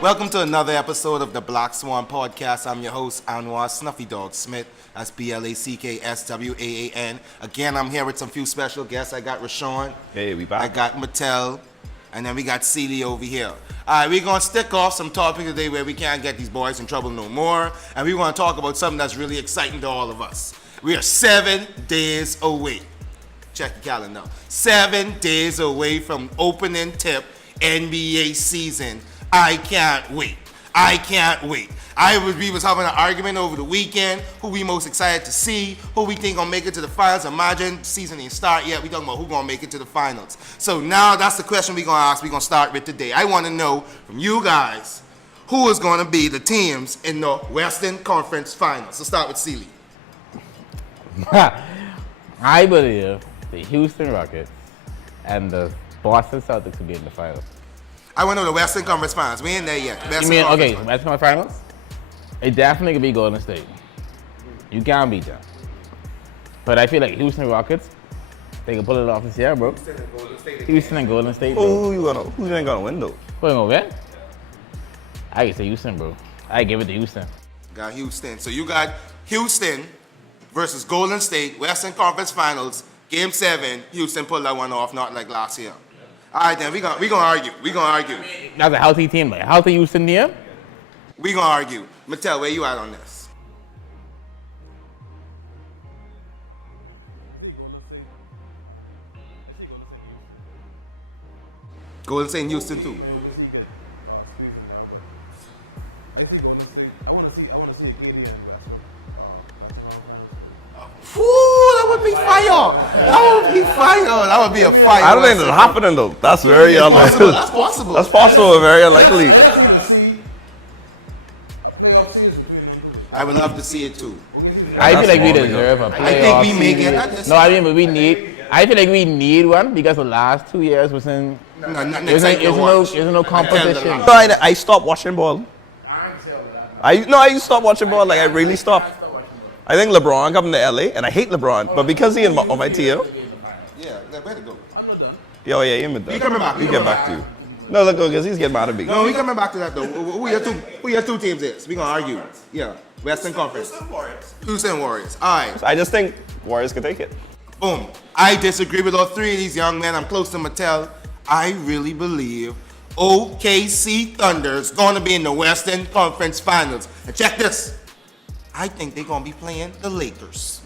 Welcome to another episode of the Black Swaan podcast. I'm your host, Anwar Snuffy Dog Smith. That's BLACKSWAAN. Again, I'm here with some few special guests. I got Rashawn. Hey, we back. I got Mattel. And then we got Celie over here. All right, we're going to stick off some topic today where we can't get these boys in trouble no more. And we're going to talk about something that's really exciting to all of us. We are 7 days away. Check your calendar. 7 days away from opening tip NBA season. I can't wait. We was having an argument over the weekend, who we most excited to see, who we think gonna make it to the finals. Imagine season ain't start yet. We talking about who gonna make it to the finals. So now that's the question we gonna ask. We gonna start with today. I wanna know from you guys, who is gonna be the teams in the Western Conference Finals. Let's start with Celie. I believe the Houston Rockets and the Boston Celtics will be in the finals. I want to know the Western Conference Finals. We ain't there yet. You mean, okay, so Western Conference Finals? It definitely could be Golden State. You can't beat them. But I feel like Houston Rockets, they can pull it off this year, bro. Houston and Golden State, bro. Who ain't gonna win, though? Who ain't gonna win? I can say Houston, bro. I give it to Houston. Got Houston. So you got Houston versus Golden State, Western Conference Finals, Game 7. Houston pulled that one off, not like last year. All right, then we gonna argue. That's a healthy team, like healthy Houston team. We gonna argue. Mattel, where you at on this? I see Golden State. I see Golden State and Houston. Golden State and Houston too. My OKC get squeezed in now, but I see Golden State. I want to see a KD and Westbrook Western Conference Finals play. Ooh, that would be fire! That would be a fire. I don't think it's happening, though. That's very unlikely. That's possible. That's possible, very unlikely. I just need to see a playoff series between them two. I would love to see it too. I feel like we deserve a playoff series. No, I mean, but we need. I feel like we need one because the last 2 years wasn't. There's no competition. No, I stopped watching ball. I can say all of that now. I used to stop watching ball. Like I really stopped. I can't stop watching ball. I think LeBron coming to LA, and I hate LeBron, but because he on my team. Yeah, that better go. I'm not done. Yeah, he's done. He coming back. He get back to you. No, look, because he's getting mad at me. No, we coming back to that though. Who your two teams is? We gonna argue. Yeah, Western Conference. Houston Warriors. All right. I just think Warriors can take it. Boom. I disagree with all three of these young men. I'm close to Mattel. I really believe OKC Thunder's gonna be in the Western Conference Finals. And check this. I think they're gonna be playing the Lakers.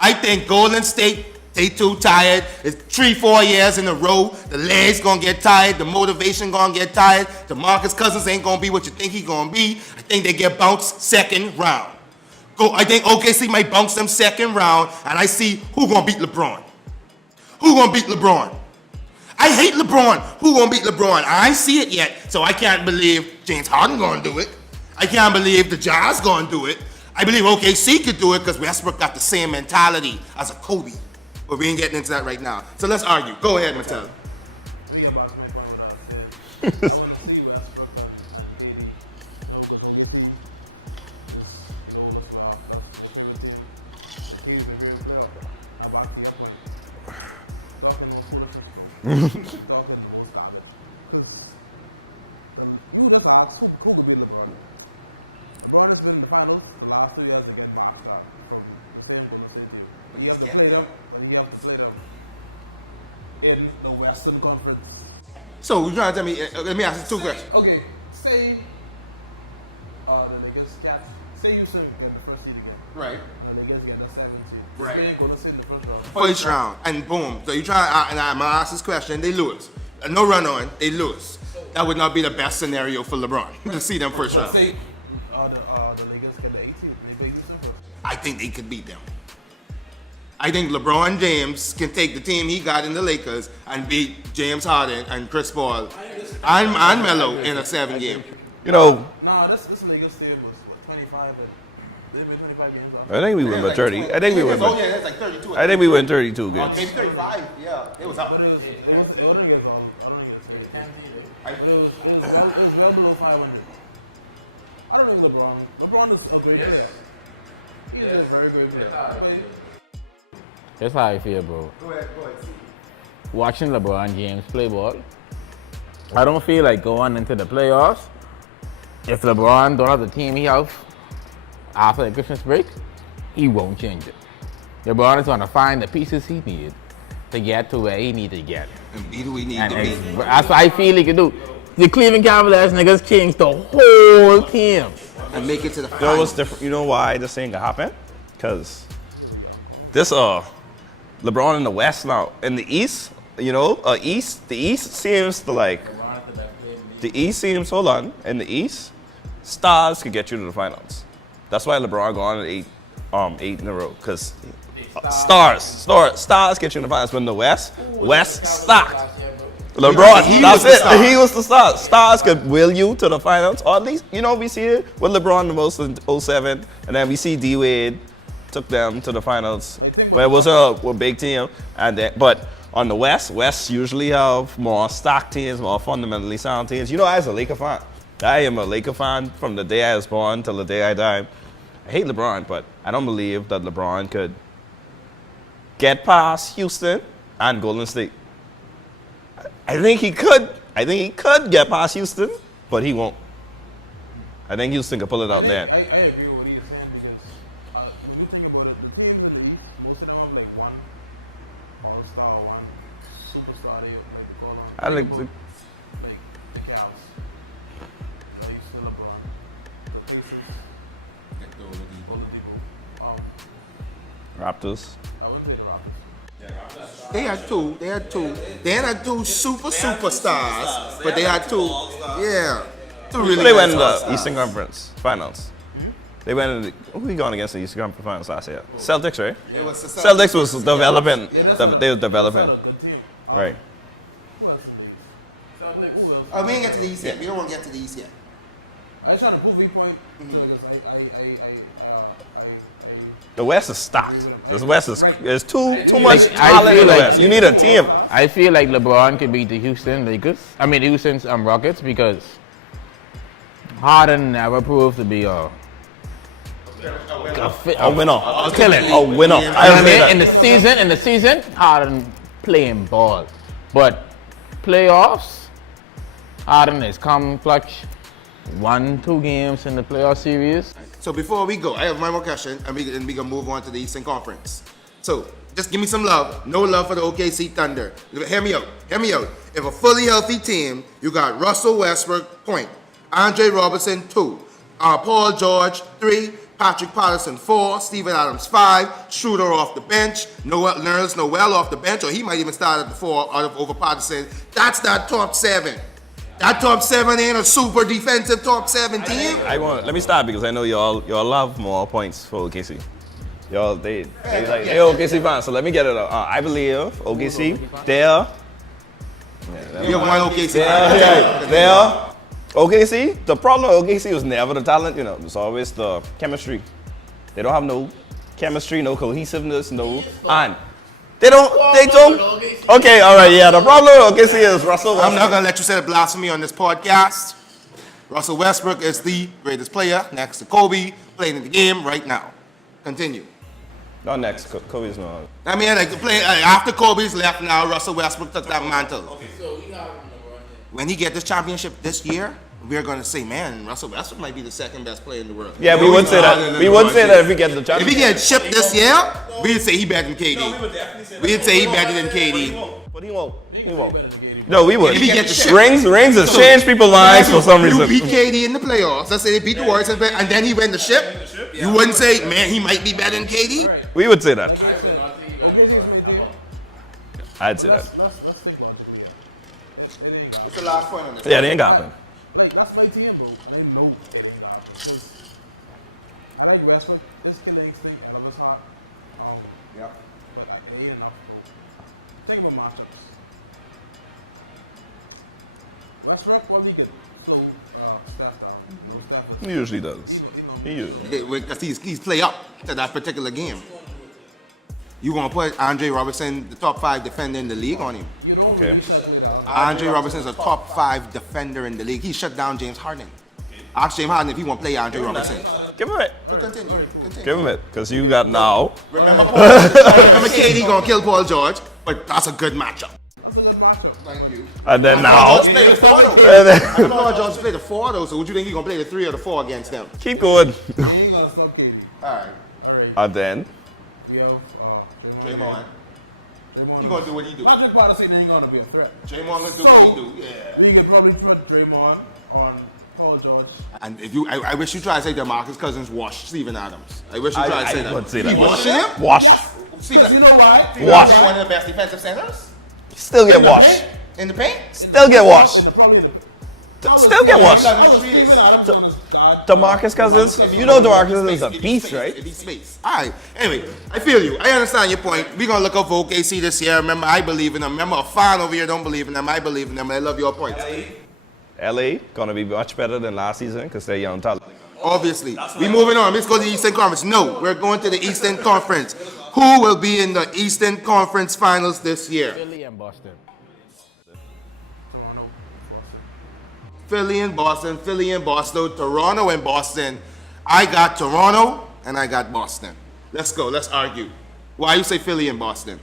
I think Golden State, they too tired. It's 3-4 years in a row. The legs gonna get tired. The motivation gonna get tired. DeMarcus Cousins ain't gonna be what you think he gonna be. I think they get bounced second round. I think OKC might bounce them second round, and I see who gonna beat LeBron. Who gonna beat LeBron? I hate LeBron. Who gonna beat LeBron? I ain't see it yet, so I can't believe James Harden gonna do it. I can't believe the Jazz gonna do it. I believe OKC could do it because Westbrook got the same mentality as a Kobe. But we ain't getting into that right now. So let's argue. Go ahead, Mattel. Let me get back to my point what I was saying. I want to see Westbrook and KD, because OKC is, that's my favorite team. The KD is my favorite player. Now back to your point. Talking no foolishness, bro. You're talking the most garbage. Because you just asked who could beat LeBron. LeBron has been in the finals the last 2 years again marched on from the same Golden State team. He have to play them, but he have to play them in the Western Conference. So you're trying to tell me, let me ask you 2 questions. Okay, say the Lakers say Houston get the first seed again. Right. And the Lakers get the 7th seed. They're playing Golden State in the first round. First round, and boom. So you try, and I'm gonna ask this question, they lose. No run on, they lose. That would not be the best scenario for LeBron to see them first round. But say the Lakers get the 8th seed and they play Houston first. I think they could beat them. I think LeBron James can take the team he got in the Lakers and beat James Harden and Chris Paul and Melo in a 7-game. This Lakers team was 25 and they made 25 games off. I think we win by 30. I think we win. Oh yeah, it's like 32. I think we win 32. I don't think. Yeah, it was. But it was. I don't think it's all. I don't think it's 32. But it was well below 500. I don't think LeBron. LeBron is a great player. He is a very great player. But That's how I feel, bro. Go ahead. Watching LeBron James play ball, I don't feel like going into the playoffs if LeBron don't have the team he have after the Christmas break, he won't change it. LeBron is going to find the pieces he needs to get to where he need to get. And that's what I feel he can do. The Cleveland Cavaliers niggas changed the whole team. And make it to the You know finals. what's different? You know why this ain't gonna happen? Because Really young call. this LeBron in the West now. In the East, you know, the East seems to like LeBron is the best player in the league. the East seems hold on. In the East, stars could get you to the finals. That's why LeBron gone 8 in a row. Because stars get you in the finals. But in the West, West stock. LeBron, that's it. He was the star. Stars could will you to the finals, or at least, you know, we see it with LeBron the most in 07, and then we see D Wade took them to the finals. I think when it was a big team, and then, but on the West usually have more stock teams, more fundamentally sound teams. You know, as a Laker fan, I am a Laker fan from the day I was born till the day I die. I hate LeBron, but I don't believe that LeBron could get past Houston and Golden State. I think he could. I think he could get past Houston, but he won't. I think Houston could pull it out there. I agree with what he's saying because when you think about it, the teams in the East, most of them have like one all-star, one superstar they like to call on. Think about like the Cavs. I used to LeBron, the Pacers, Oladipo. Raptors. I wouldn't say the Raptors. They had two. They had two superstars, but they had two. Yeah. Two really They went in good the stars. Eastern Conference Finals. They went in the, who we gone against the Eastern Conference Finals last year? Celtics, right? Yeah. Celtics was developing. Yeah, that's not they were that's developing. not a good team. Right. Who else in the East? Who else? We ain't get to the in East yet. We don't want to get to the East yet. I was trying to prove a point to because I The West is stacked. agree with him. I The agree. West is Right. There's too I much. feel like at you least need a two team. all-stars. I feel like LeBron could beat the Houston Lakers. I mean, the Houston's Rockets because Harden never proved to be a winner. killing. A winner. You know what I mean? In the season, Harden playing ball, but playoffs, Harden is come clutch 1-2 games in the playoff series. So before we go, I have one more question, and we can move on to the Eastern Conference. So just give me some love. No love for the OKC Thunder. Hear me out. If a fully healthy team, you got Russell Westbrook, point. Andre Robertson, 2. Paul George, 3. Patrick Patterson, 4. Steven Adams, 5. Schroeder off the bench. Nerlens Noel off the bench, or he might even start at the 4 over Patterson. That's that top 7. That top 7 ain't a super defensive top 7 team. Let me start because I know y'all love more points for OKC. Y'all they like OKC fans. So let me get it out. I believe OKC they're You have one OKC. OKC. The problem with OKC was never the talent. You know, it was always the chemistry. They don't have no chemistry, no cohesiveness, no and they don't. Okay, all right, yeah. The problem with OKC is Russell I'm Westbrook. not gonna let you say the blasphemy on this podcast. Russell Westbrook is the greatest player next to Kobe, playing in the game right now. Continue. Not next. Kobe's not. I mean, like after Kobe's left now, Russell Westbrook took that mantle. When he get this championship this year, we're gonna say, man, Russell Westbrook might be the second best player in the world. Yeah, we would say that. We would say that if we get the If championship. he get shipped this year, we'd say he better than KD. We'd say he better than KD. But he won't. We ain't gonna say you better than KD, bro. No, we would. If he get the ship. Rings has changed people's lives for some You reason. beat KD in the playoffs. Let's say they beat the Warriors and then he win the ship. You wouldn't say, man, he might be better than KD. All right. We would say that. Like I said, OKC is my team. I'd But say let's think logically here. It ain't gonna happen. Last point on this. that. Yeah, they ain't got it. Like that's my team, bro, and I know it ain't gonna happen because I like Westbrook. His killer instinct, I love his heart. But it ain't enough, bro. Think about matchups. Westbrook probably could slow Steph down. You know, Steph is He usually does. he normally slow. Because he's play up to that particular game. You gonna put Andre Robertson, the top 5 defender in the league, on him. You don't really circulate down. Andre Robertson's a top 5 defender in the league. He shut down James Harden. Ask James Harden if he want to play Andre Robertson. James Harden. Give him it. All right, cool. Give him it. Because you Okay, got cool. now. All right. Remember KD gonna kill Paul George, but that's a good matchup. That's a good matchup. But And you then don't now, you stop with KD. I Paul George play the 4 though, so would you think he's gonna play the 3 or the 4 against them? keep going. You ain't gonna stop KD. Alright. All right. And then, We have Draymond Green. Draymond He gonna do what he is do. Patrick Patterson ain't gonna be a threat. Draymond gonna do So what he do. Yeah. we could probably put Draymond on Paul George. And if you, I wish you try to say that Marcus Cousins washed Steven Adams. I wish you try to say that. would say He that. will. Wash him? Wash. Yes. Because you know why? You know Wash is one why? of the best defensive centers Still get In the washed. paint. in the paint. In Still get washed. Probably in the paint. How was Still Steven get Adams? washed. How was Steven Adams gonna guard DeMarcus Cousins? You on know the- DeMarcus is a beast, Space, right? it be space. All right. Anyway, I feel you. I understand your point. We're going to look up for OKC this year. Remember, I believe in them. Remember, a fan over here don't believe in them. I believe in them. I love your points. LA gonna be much better than last season because they're young talent. Obviously. We moving on. Let's go to the Eastern Conference. No, we're going to the Eastern Conference. Who will be in the Eastern Conference Finals this year? Philly and Boston. Toronto, Boston. Philly and Boston, Toronto and Boston. I got Toronto and I got Boston. Let's go. Let's argue. Why you say Philly and Boston?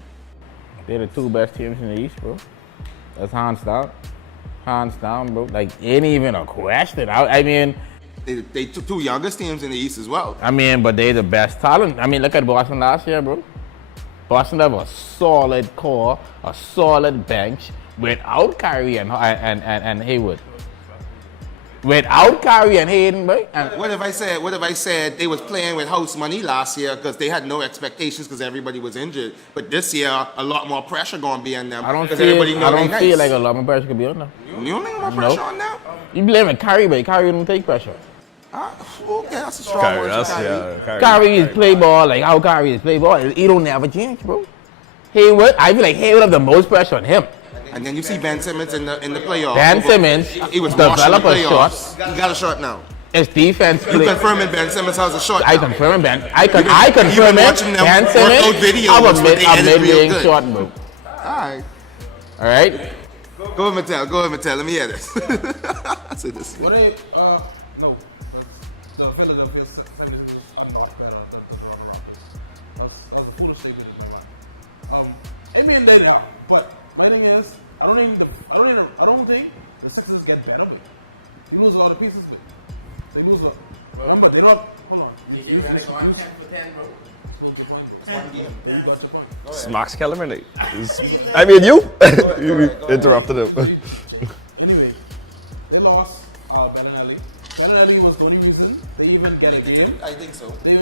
They're the two best teams in the East, bro. That's hands down. Hands down, bro. Like, ain't even a question. I mean, They two youngest teams in the East as well. but they the best talent. I mean, look at Boston last year, bro. Boston have a solid core, a solid bench without Kyrie and Hayward. Without Kyrie and Hayden, bro. And What if I said they was playing with house money last year because they had no expectations because everybody was injured. But this year, a lot more pressure going to be on them. I don't 'cause everybody feel like a lot of pressure could be on them. You don't think more Nope. pressure on them? You blaming Kyrie, but Kyrie don't take pressure. Okay, that's a strong Kyrie, word. that's Kyrie. Kyrie is play ball, like how Kyrie is play ball. He don't never change, bro. Hayward, I feel like Hayward have the most pressure on him. And then you see Ben Simmons in the playoffs. Ben Simmons He was develop a washing the shot. playoffs. He got a shot now. His defense play. Confirming Ben Simmons has a shot. I confirm Ben. I confirm it. Ben Simmons have a mid-range shot, bro. Alright. All right. Go ahead, Mattel. Let me hear this. Say this. What no, that's the Philadelphia 76ers are not better than the Toronto Raptors. That's a foolish statement in my mind. I mean they are, but my thing is I don't think the Sixers get better, big. They lose a lot of pieces, big. They lose a lot. Remember, they don't. Hold on. You spoke your point, bro. But you got your point. It's Max Kellerman. I mean, you interrupted him. Anyway, they lost Bellinelli. Bellinelli was the only reason they even get a game. I think so. He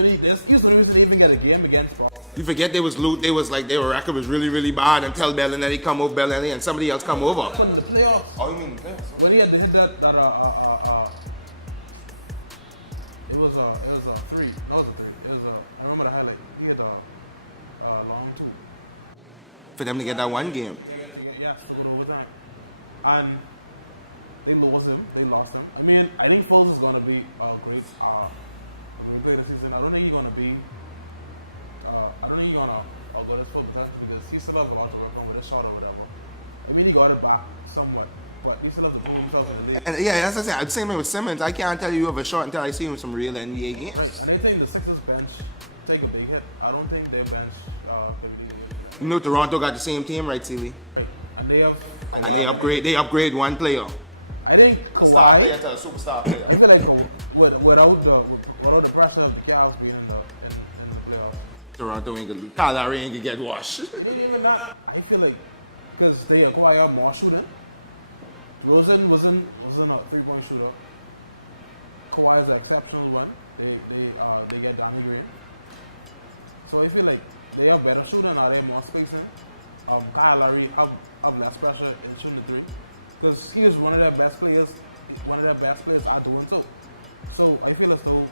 was the only reason they even get a game against Boston. You forget they was loot. They was like their record was really, really bad until Bellinelli come over Bellinelli and somebody else come over. But in the playoffs, Oh, you mean the playoffs? when he had to hit it was a three. No, it was a three. It was I remember the highlight. He had a long two For them to get that one game. to go to overtime, and they lost him. I mean, I think Foles is gonna be a great player this season. I don't think he's gonna be. I don't think he's gonna go this full potential because he still have a lot to work on with his shot or whatever. I mean, he got it back somewhat, but he still have to prove himself in the league. And yeah, as I said, the same thing with Simmons. I can't tell you have a shot until I see him in some real NBA games. Right, and I think the Sixers bench take a big hit. I don't think their bench could really do it for them. You know Toronto got the same team, right, Seeley? Right, and they have And Kawhi. they upgrade one player. I think Kawhi. Superstar player. I feel like without the pressure of the Cavs being in the playoffs, Toronto ain't gonna Kyle Lowry ain't gonna get washed. it ain't even that. I feel like because they acquire more shooting. DeRozan wasn't a 3-point shooter. Kawhi is an exceptional one. They get Danny Green. So I feel like they have better shooting now. They have more spacing. Kyle Lowry have less pressure in shooting the three because he is one of their best players. One of their best players are doing so. So I feel as though,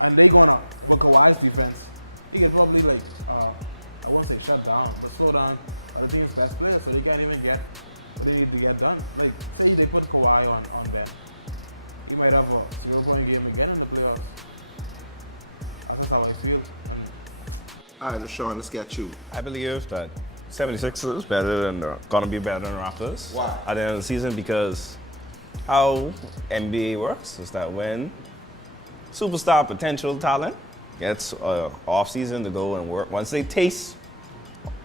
and they gonna with Kawhi's defense, he could probably I won't say shut down, but slow down other team's best players so they can't even get what they need to get done. Like say they put Kawhi on Ben, he might have a 0-point game again in the playoffs. That's just how I feel. And All right, Sean, let's get you. I believe that 76ers gonna be better than Raptors. Why? At the end of the season because how NBA works is that when superstar potential talent gets off season to go and work, once they taste,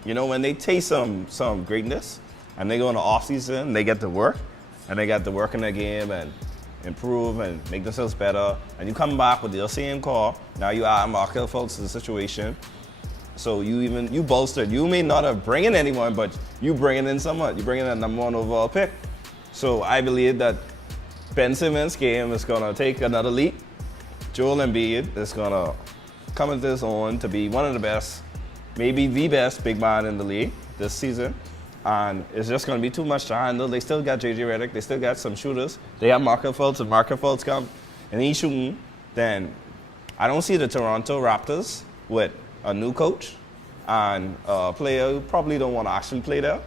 when they taste some greatness, and they go in the off season, they get to work, and they get to work in their game and improve and make themselves better. And you come back with your same core. Now you add Markel Fultz to the situation. So you bolstered. You may not have bring in anyone, but you bringing in someone. You bringing in a number 1 overall pick. So I believe that Ben Simmons' game is gonna take another leap. Joel Embiid is gonna come into his own to be one of the best, maybe the best big man in the league this season. And it's just going to be too much to handle. They still got J.J. Redick. They still got some shooters. They have Markel Fultz. If Markel Fultz come and he's shooting, then I don't see the Toronto Raptors with a new coach and a player who probably don't want to actually play there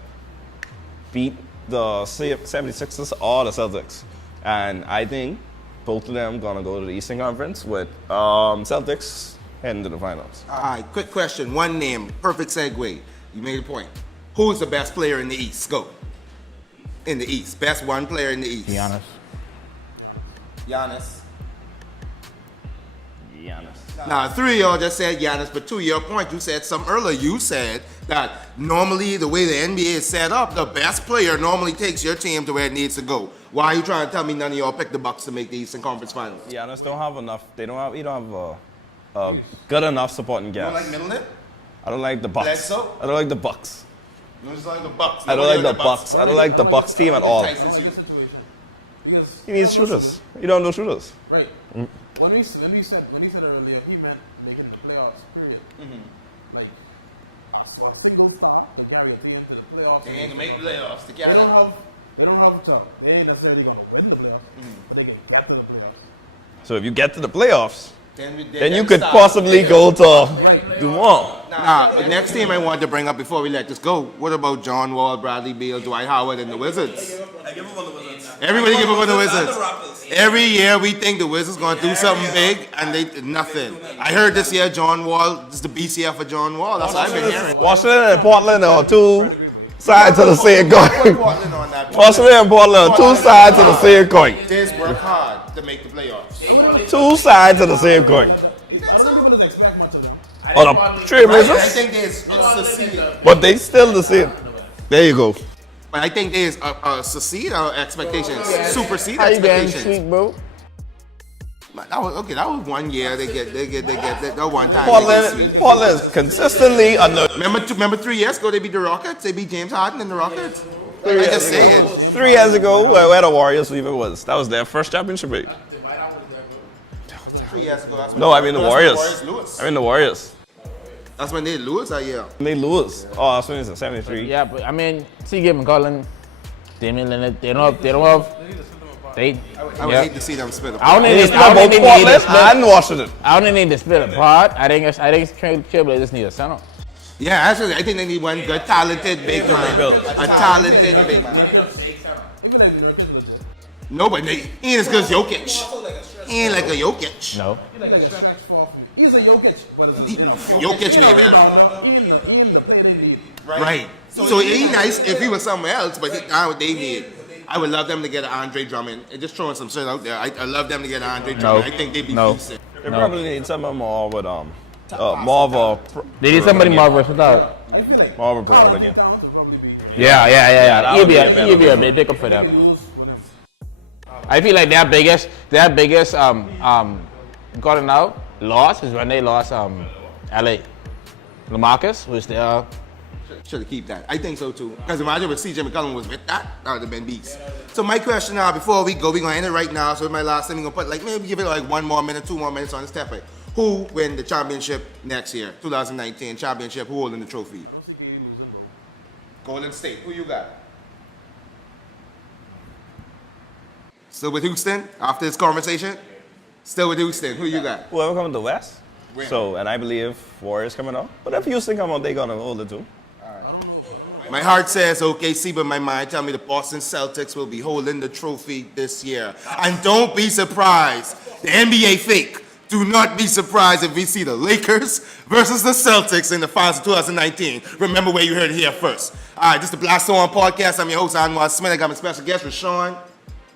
beat the 76ers or the Celtics. And I think both of them going to go to the Eastern Conference with Celtics heading to the finals. All right, quick question. One name, perfect segue. You made a point. Who's the best player in the East? Go. In the East. Best one player in the East. Giannis. Giannis. Giannis. Now, 3 of y'all just said Giannis, but to your point, you said some earlier. You said that normally the way the NBA is set up, the best player normally takes your team to where it needs to go. Why are you trying to tell me none of y'all picked the Bucks to make the Eastern Conference Finals? Giannis don't have enough. He don't have Yes. good enough supporting gas. Middleton? I don't like the Bucks. Bledsoe? I don't like the Bucks. You just like the Bucks. I don't like the Bucks. I don't like the Bucks I don't team at all. I don't like this situation because You he has need no shooters. shooting. You don't know shooters. Right. When he said earlier, he meant making the playoffs. Period. Like a single star could carry a team to the playoffs and Eastern Conference. They don't have to. They ain't necessarily going to win the playoffs, but they can get to the playoffs. So if you get to the playoffs, Then you could possibly go to Right. Dumont. Now, they the can next team I wanted to bring up before we let this go, what about John Wall, Bradley Beal, Dwight Howard, and the Wizards? Everybody give up on the Wizards. Every year we think the Wizards going to do something big, and they nothing. I heard this year John Wall, this is the BCF for John Wall. That's what I've been hearing. Washington and Portland are two Pedigree, boy. sides of the same coin. Portland on that. Washington and Portland are two sides of the same coin. They just work hard to make the playoffs. I wouldn't even Two sides of the same coin. I don't think people just expect much of them. I think Oh, Portland Trey is I Wizards? think there's, Portland is the But they biggest still the star same. in the West. There you go. but I think there's a succeed our expectations, Yes. supersede How you getting expectations. sweet, bro? That was 1 year. They get that one they- time. Portland, Let's get Portland's these consistently under. Remember 3 years ago they beat the Rockets. They beat James Harden and the Rockets. Three I years just ago. said That was James 3 years Harden and ago, Dwight where Howard. the Warriors even was. That was their first championship week. The White House was there, bro. Wasn't Dwight just there, bro. No, I mean the Warriors. Lewis. I mean the Warriors. That's when they lose that year. They lose. Oh, that's when it's a 73. Yeah, but I mean, T.J. McCollum, Damian Lillard, they don't have. They, I would yeah. hate to see them split. I don't need to split. And Washington. I don't need to split apart. I think Trailblazers just need a center. Yeah, actually, I think they need one good, talented big I feel like man. Nurkic is I feel like Nurkic. I feel like Nurkic legit. No, but he ain't as good as Jokic. He ain't like a Jokic. No. He's like a stretch four for me. He's a Jokic, but it's in a four. Jokic He ain't a rebounder. He ain't the player they need. Right. So it'd be nice if he was somewhere else, but now what they need. I would love them to get an Andre Drummond. And just throwing some shit out there. I love them to get an Andre No. Drummond. I think they'd be No. decent. They probably need someone more with more of a. They need somebody more versatile. Yeah, I feel like Marvin Carl Bagley. Anthony Towns would probably be very. Yeah. He'll be a big pickup for They could them. use with him. I feel like their biggest gotten out loss is when they lost LA. LaMarcus was there. Should have keep that. I think so too. Because imagine if CJ McCollum was with that would have been beast. So my question now, before we go, we're gonna end it right now. So my last thing, we're gonna put maybe give it 1 more minute, 2 more minutes on this topic. Who win the championship next year, 2019 championship? Who holding the trophy? I don't see KD losing, bro. Golden State. Who you got? Still with Houston after this conversation? Still with Houston. Who you got? Whoever comes to West. So, and I believe Warriors coming up. But if Houston come up, they gonna hold it too. I don't know. My heart says OKC, but my mind tell me the Boston Celtics will be holding the trophy this year. And don't be surprised. The NBA fake. Do not be surprised if we see the Lakers versus the Celtics in the finals of 2019. Remember where you heard it here first. All right, this is the Blast On Podcast. I'm your host, Anwar Smith. I got my special guest, Rashawn,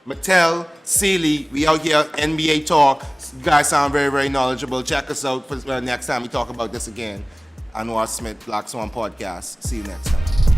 Mattel, Seeley. We out here, NBA Talk. You guys sound very, very knowledgeable. Check us out for next time we talk about this again. Anwar Smith, Black Swan Podcast. See you next time.